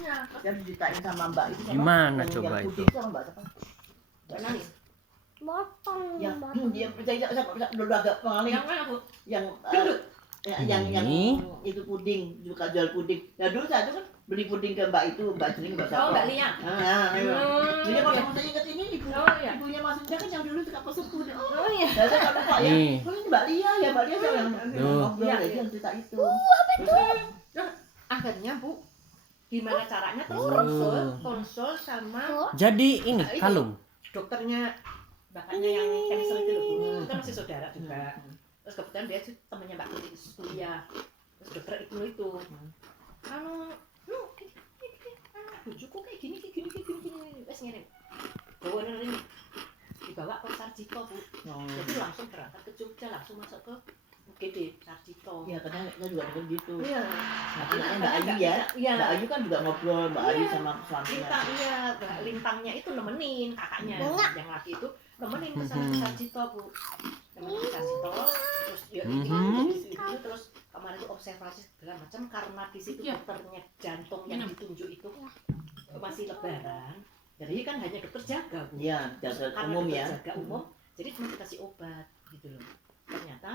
Iya, yang diceritain sama Mbak itu sama Gimana yang coba itu? puding sama Mbak siapa? Mbak nangis. Motong. Yang dia saya dulu agak pengaling. Yang mana, Bu? Yang Gendut. yang Ini. itu puding, juga jual puding. Ya dulu saya tuh kan beli puding ke Mbak itu, Mbak Jering, Mbak siapa? Oh, Mbak Lia. Jadi kalau saya ingat ini Oh, iya. ibunya Mas Indah kan yang dulu suka pesen puding. Oh iya. Saya nggak lupa ya. Nih. Oh ini Mbak Lia ya, Mbak Lia saya yang Tuh. ngobrol Iya, ya iya. dia cerita itu. Akhirnya, Bu, gimana caranya terus Oh. konsul sama Jadi ini kalung. dokternya bapaknya yang cancer itu loh, Bu. Itu kan masih saudara juga. Terus kebetulan dia tuh temennya Mbak Tuti kuliah. Terus dokter Ibnu itu. Lu bujuku kayak gini. Wes ngene. Bawa ini dibawa ke Sarjito, Bu. Jadi langsung berangkat ke Jogja, langsung masuk ke UGD Sarjito. Ya karena saya juga dengar gitu. Iya. Nah, anaknya Mbak Ayu ya. Iya. Mbak Ayu kan juga ngobrol Mbak Ayu Iya. sama suaminya. Lintang, iya, Lintangnya itu nemenin kakaknya yang laki itu nemenin ke sana ke Sarjito, Bu. Nemenin ke Sarjito, terus dia di situ, terus kemarin itu observasi segala macam karena di situ dokternya jantung yang ditunjuk itu masih lebaran. Jadi kan hanya dokter jaga, Bu. Iya, jaga Karena umum dokter ya. jaga umum, jadi cuma dikasih obat gitu loh. Ternyata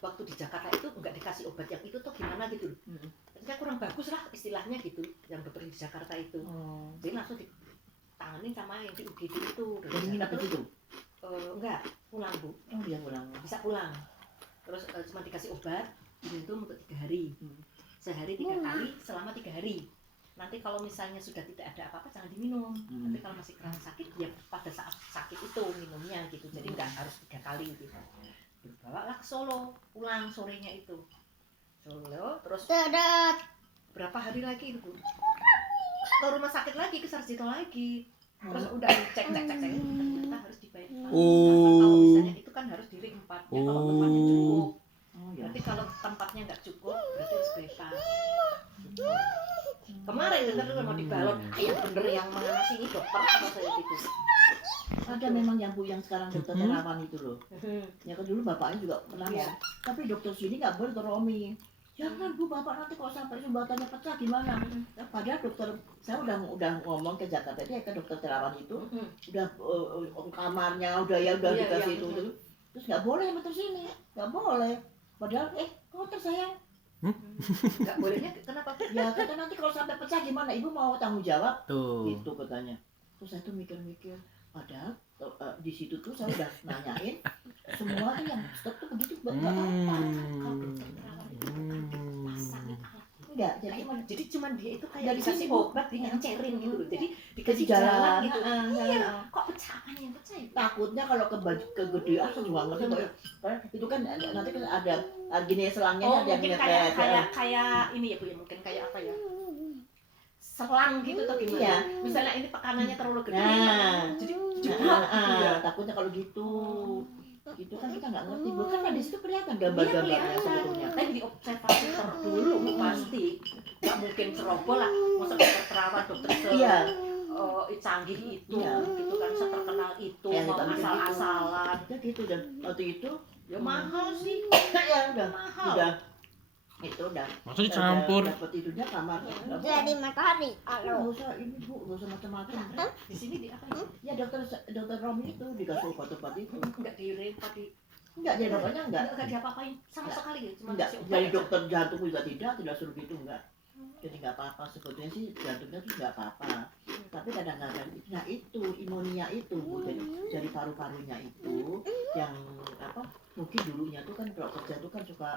waktu di Jakarta itu nggak dikasih obat yang itu tuh gimana gitu loh. Ternyata kurang bagus lah istilahnya gitu yang dokter di Jakarta itu. Jadi langsung ditanganin sama yang di UGD itu. Jadi nginap di situ. Enggak, pulang, Bu. Oh dia pulang. Bisa pulang. Terus cuma dikasih obat diminum untuk 3 hari. Sehari 3 kali selama 3 hari. Nanti kalau misalnya sudah tidak ada apa-apa jangan diminum. Tapi kalau masih kerasa sakit ya pada saat sakit itu minumnya gitu. Jadi nggak harus 3 kali gitu. Bawalah ke Solo, pulang sorenya itu. Solo, terus berapa hari lagi itu? Ke rumah sakit lagi, ke Sarjito lagi. Terus udah cek ternyata harus dibayar. Kalau misalnya itu kan harus diri 4 ya, kalau tempatnya cukup. Berarti kalau tempatnya nggak cukup berarti harus bebas. Kemarin dengar mau dibalon, yang bener yang mana sih ini dokter atau saya gitu. Ada memang yang Bu yang sekarang dokter terawan itu loh. Ya kan dulu bapaknya juga pernah Iya. ngomong. Tapi dokter sini nggak boleh ke Romi. Jangan Bu, bapak nanti kalau sampai jembatannya pecah gimana? Nah, padahal dokter saya udah ngomong ke Jakarta dia ke dokter terawan itu udah kamarnya udah dikasih itu. Terus nggak boleh dokter sini, nggak boleh. Padahal dokter sayang. Nggak bolehnya kenapa? Ya kata nanti kalau sampai pecah gimana? Ibu mau tanggung jawab? Tuh. Gitu katanya. Terus saya tuh mikir-mikir, padahal di situ tuh saya udah nanyain semua tuh yang stop tuh begitu nggak apa-apa. Kalau dokter terawan itu pasang alat. Enggak, Jadi cuman dia itu kayak dari dikasih sini, Bu. obat diencerin gitu loh. Jadi dikasih jalan jalan gitu. iya. Kok pecah yang pecah itu? Takutnya kalau kegedean saya juga ngerti Pak. Itu kan nanti kan ada gini selangnya Oh, ada yang mungkin kayak ini ya Bu ya, mungkin kayak apa ya? Selang gitu atau gimana? Iya. Misalnya ini tekanannya terlalu gede, Nah. jadi jeblok gitu ya. Takutnya kalau gitu. Itu kan kita nggak ngerti, Bu. Kan di situ kelihatan gambar-gambarnya sebetulnya. Tapi diobservasi dulu pasti. Nggak mungkin ceroboh lah, masa dokter terawan, dokter Iya. canggih itu, Iya. gitu kan, seterkenal itu, Ya, mau kita mikir gitu. asal-asalan. Ya gitu dan waktu itu Ya mahal sih. ya udah Mahal. udah Maksudnya campur. dapat tidurnya kamar Jadi matahari. nggak usah ini Bu, nggak usah macam-macam. Di sini di apa ya? Ya dokter Romi itu dikasih obat-obat itu. Nggak direpot, Enggak, jadi bapaknya enggak. nggak diapa-apain sama sekali ya, cuma Enggak, kasih obat dari aja. dokter jantung juga tidak suruh gitu enggak. Jadi enggak apa-apa, sebetulnya sih jantungnya tuh enggak apa-apa. Tapi kadang-kadang nah itu imunnya itu Bu, dari paru-parunya itu yang apa mungkin dulunya tuh kan kalau kerja tuh kan suka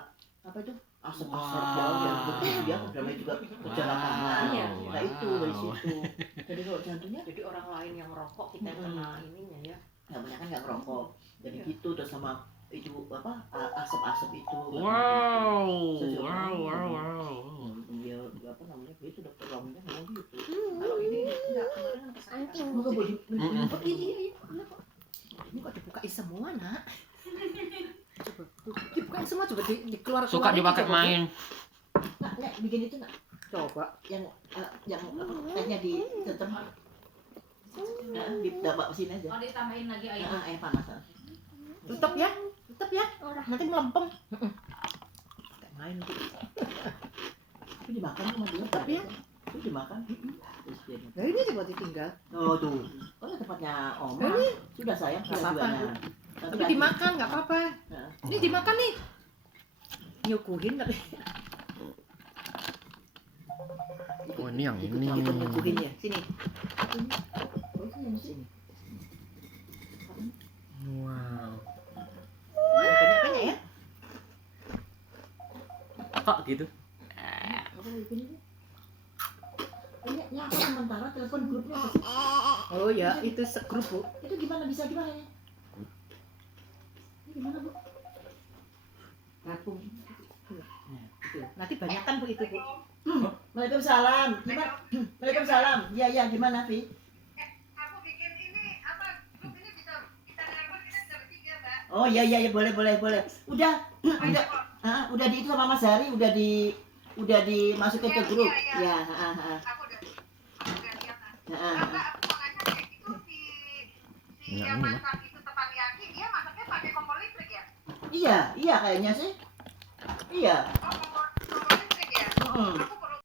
apa itu asap-asap jauh dan betul dia namanya juga kerja lapangan. Iya. Nah itu dari situ. Jadi kalau jantungnya Jadi orang lain yang merokok kita yang kena ininya ya. nggak banyak kan nggak ngerokok. Jadi gitu terus sama itu apa asap-asap itu. Wow. Sesuatu. Wow. Dia apa namanya itu dokter Rominya ngomong gitu. Kalau ini enggak, kemarin kan kesakitan. Mau boleh Oh, iya, kenapa? Ini kok dibukain semua, Nak? Coba, tuh, dibukain semua, coba dikeluar. Suka dipakai main. Nak, bikin itu nak Coba. yang apa tehnya di tetep di dapat sini aja. Oh, ditambahin lagi air. Air panas. Tutup ya, nanti melempem. Kayak main gitu. Tapi dimakan sama dia. Tapi ya, dimakan. Terus biarin. Nah ini coba ditinggal. Oh tuh, oh ya tempatnya Oma. Ini Sudah sayang, nggak sudah apa-apa, duanya. tapi dimakan nggak apa-apa. Nah. Ini dimakan nih. Nyuguhin tapi. Oh, ini yang Ikut ini. nyuguhin ya. Sini. Oh, itu yang sini. Wow. Banyak-banyak ya. Kok gitu? Ini apa sementara telepon grupnya apa sih? Oh ya, itu segrup Bu. Itu gimana bisa gimana ya? Ini gimana Bu? Gabung. Nanti banyakkan Bu itu Bu. Waalaikumsalam. Gimana? Waalaikumsalam. Iya iya gimana Vi? Aku bikin ini apa grup ini bisa kita lempar kita bisa bertiga mbak. Oh iya iya boleh boleh boleh. Udah di itu sama Mas Hari udah dimasukin ke grup. Ya, Aku udah lihat. Mbak aku mau nanya kayak gitu si Enggak, yang ini, masak itu teppanyaki dia masaknya pakai kompor listrik ya? Iya kayaknya sih. Iya. Oh kompor listrik ya? Heeh. Aku